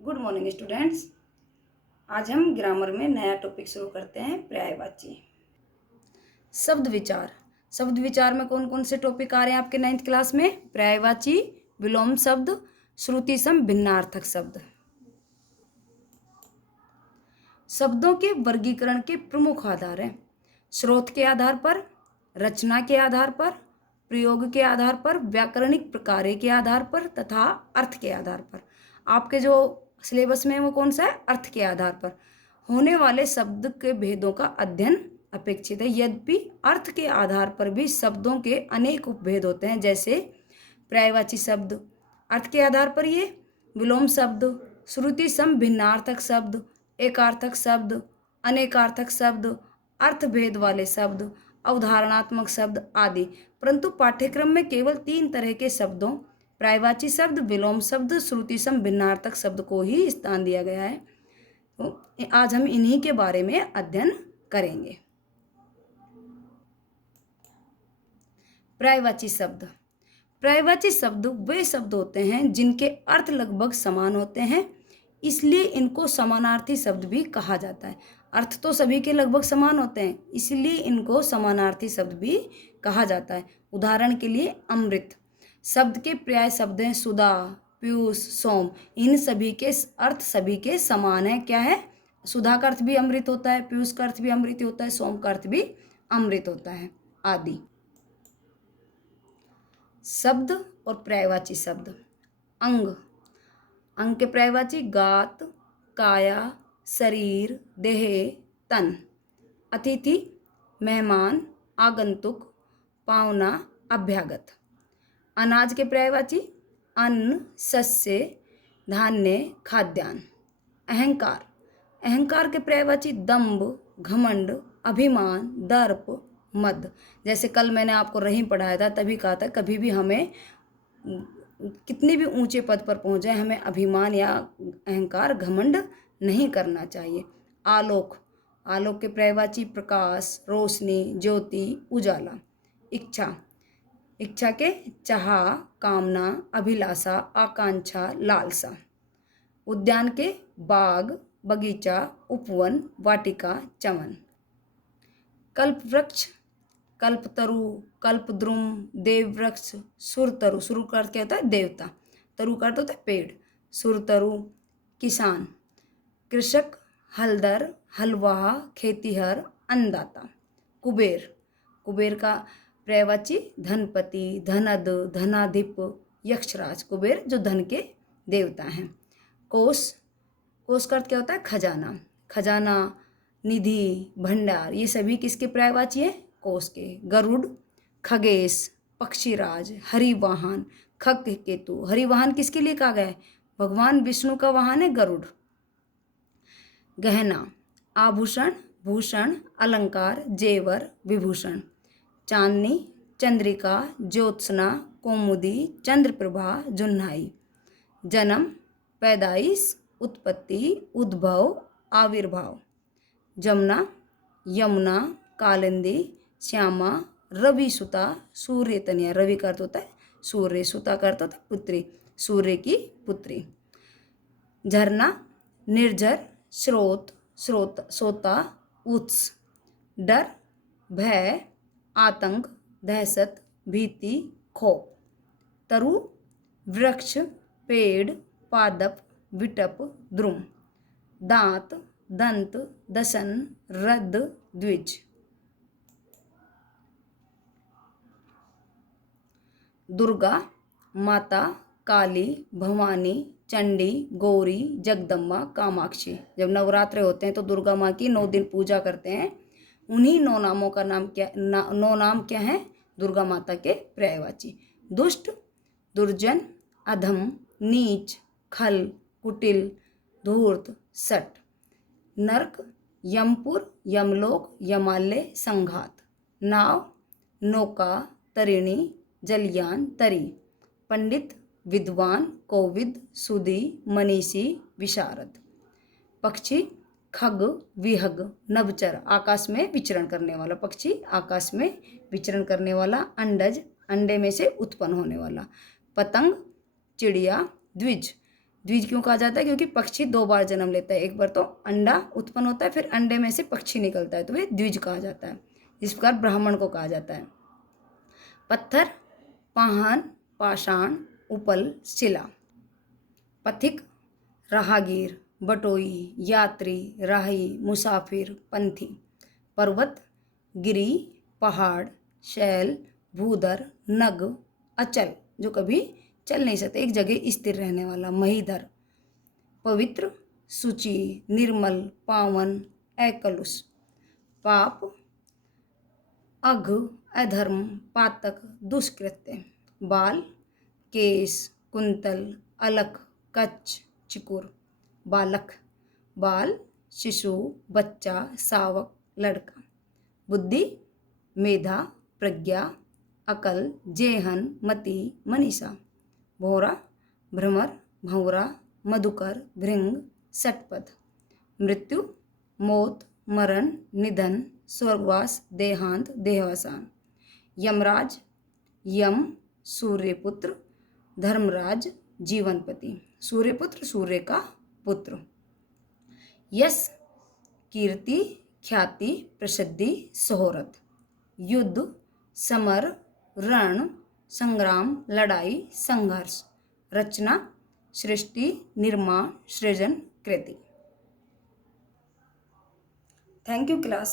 Good morning students. आज हम grammar में नया टॉपिक शुरू करते हैं, पर्यायवाची। शब्द विचार। शब्द विचार में कौन कौन से टॉपिक आ रहे हैं आपके 9th क्लास में? पर्यायवाची, विलोम शब्द, श्रुति सम, भिन्नार्थक शब्द। शब्दों के वर्गीकरण के प्रमुख आधार हैं स्रोत के आधार पर, रचना के आधार पर, प्रयोग के आधार पर, व्याकरणिक प्रकार्य के आधार पर तथा अर्थ के आधार पर। आपके जो सिलेबस में है वो कौन सा है? अर्थ के आधार पर होने वाले शब्द के भेदों का अध्ययन अपेक्षित है। यद्यपि अर्थ के आधार पर भी शब्दों के अनेक उपभेद होते हैं, जैसे पर्यायवाची शब्द अर्थ के आधार पर ये, विलोम शब्द, श्रुति सम भिन्नार्थक शब्द, एकार्थक शब्द, अनेकार्थक शब्द, अर्थभेद वाले शब्द, अवधारणात्मक शब्द आदि। परंतु पाठ्यक्रम में केवल 3 तरह के शब्दों, पर्यायवाची शब्द, विलोम शब्द, श्रुति सम, भिन्नार्थक शब्द को ही स्थान दिया गया है। तो आज हम इन्हीं के बारे में अध्ययन करेंगे। पर्यायवाची शब्द। पर्यायवाची शब्द वे शब्द होते हैं जिनके अर्थ लगभग समान होते हैं, इसलिए इनको समानार्थी शब्द भी कहा जाता है। अर्थ तो सभी के लगभग समान होते हैं, इसलिए इनको समानार्थी शब्द भी कहा जाता है। उदाहरण के लिए अमृत शब्द के पर्याय शब्द हैं सुधा, पीयूष, सोम। इन सभी के अर्थ सभी के समान है। क्या है? सुधा का अर्थ भी अमृत होता है, पीयूष का अर्थ भी अमृत होता है, सोम का अर्थ भी अमृत होता है आदि। शब्द और पर्यायवाची शब्द। अंग। अंग के पर्यायवाची गात, काया, शरीर, देह, तन। अतिथि, मेहमान, आगंतुक, पावना, अभ्यागत। अनाज के पर्यायवाची अन्न, शस्य, धान्य, खाद्यान्न। अहंकार। अहंकार के पर्यायवाची दंभ, घमंड, अभिमान, दर्प, मद। जैसे कल मैंने आपको रहीम पढ़ाया था, तभी कहा था कभी भी हमें कितने भी ऊंचे पद पर पहुंच जाए, हमें अभिमान या अहंकार, घमंड नहीं करना चाहिए। आलोक। आलोक के पर्यायवाची प्रकाश, रोशनी, ज्योति, उजाला। इच्छा। इच्छा के चाह, कामना, अभिलाषा, आकांक्षा, लालसा। उद्यान के बाग, बगीचा, उपवन, वाटिका, चमन। कल्प वृक्ष, कल्पतरु, कल्पद्रुम, देववृक्ष, सुरतरु। सुरु का अर्थ क्या होता है? देवता। तरु का अर्थ होता है पेड़। सुरतरु। किसान। कृषक, हलदर, हलवाहा, खेतीहर, अन्नदाता। कुबेर। कुबेर का पर्यायवाची धनपति, धनद, धनाधिप, यक्षराज। कुबेर जो धन के देवता हैं। कोष। कोष का अर्थ क्या होता है? खजाना। खजाना, निधि, भंडार, ये सभी किसके पर्यायवाची हैं? कोष के। गरुड़, खगेश, पक्षीराज, हरिवाहन, खग केतु। हरिवाहन किसके लिए कहा गया है? भगवान विष्णु का वाहन है गरुड़। गहना, आभूषण, भूषण, अलंकार, जेवर, विभूषण। चांदनी, चंद्रिका, ज्योत्सना, कौमुदी, चंद्रप्रभा, जुन्हाई। जन्म, पैदाइश, उत्पत्ति, उद्भव, आविर्भाव। जमुना, यमुना, कालिंदी, श्यामा, रवि सुता, सूर्य तनया। रवि का अर्थ होता है सूर्य, सुता का अर्थ होता है पुत्री, सूर्य की पुत्री। झरना, निर्झर, स्रोत, सोता, उत्स। डर, भय, आतंक, दहशत, भीति, खौफ। तरु, वृक्ष, पेड़, पादप, विटप, द्रुम। दांत, दंत, दसन, रद, द्विज। दुर्गा, माता, काली, भवानी, चंडी, गौरी, जगदम्बा, कामाक्षी। जब नवरात्र होते हैं तो दुर्गा माँ की 9 दिन पूजा करते हैं। उन्हीं 9 नामों का नाम क्या 9 नाम क्या है? दुर्गा माता के पर्यायवाची। दुष्ट, दुर्जन, अधम, नीच, खल, कुटिल, धूर्त, सट। नरक, यमपुर, यमलोक, यमालय, संघात। नाव, नौका, तरिणी, जलयान, तरी। पंडित, विद्वान, कोविद, सुधी, मनीषी, विशारद। पक्षी, खग, विहग, नभचर, आकाश में विचरण करने वाला पक्षी, आकाश में विचरण करने वाला। अंडज, अंडे में से उत्पन्न होने वाला। पतंग, चिड़िया, द्विज, द्विज क्यों कहा जाता है? क्योंकि पक्षी 2 बार जन्म लेता है, एक बार तो अंडा उत्पन्न होता है, फिर अंडे में से पक्षी निकलता है, तो वे द्विज कहा जाता है। इस प्रकार ब्राह्मण को कहा जाता है। पत्थर, पाहन, पाषाण, उपल, शिला। पथिक, राहगीर, बटोई, यात्री, राही, मुसाफिर, पंथी। पर्वत, गिरी, पहाड़, शैल, भूधर, नग, अचल, जो कभी चल नहीं सकते, एक जगह स्थिर रहने वाला, महीधर। पवित्र, शुचि, निर्मल, पावन, एकलुष। पाप, अघ, अधर्म, पातक, दुष्कृत्य। बाल, केश, कुंतल, अलख, कच्छ, चिकुर। बालक, बाल, शिशु, बच्चा, शावक, लड़का। बुद्धि, मेधा, प्रज्ञा, अकल, जेहन, मति, मनीषा। भौरा, भ्रमर, भंवरा, मधुकर, भृंग, षटपद। मृत्यु, मौत, मरण, निधन, स्वर्गवास, देहांत, देहावसान। यमराज, यम, सूर्यपुत्र, धर्मराज, जीवनपति। सूर्यपुत्र, सूर्य का पुत्र। यश, कीर्ति, ख्याति, प्रसिद्धि, शोहरत। युद्ध, समर, रण, संग्राम, लड़ाई, संघर्ष। रचना, सृष्टि, निर्माण, सृजन, कृति। Thank you class.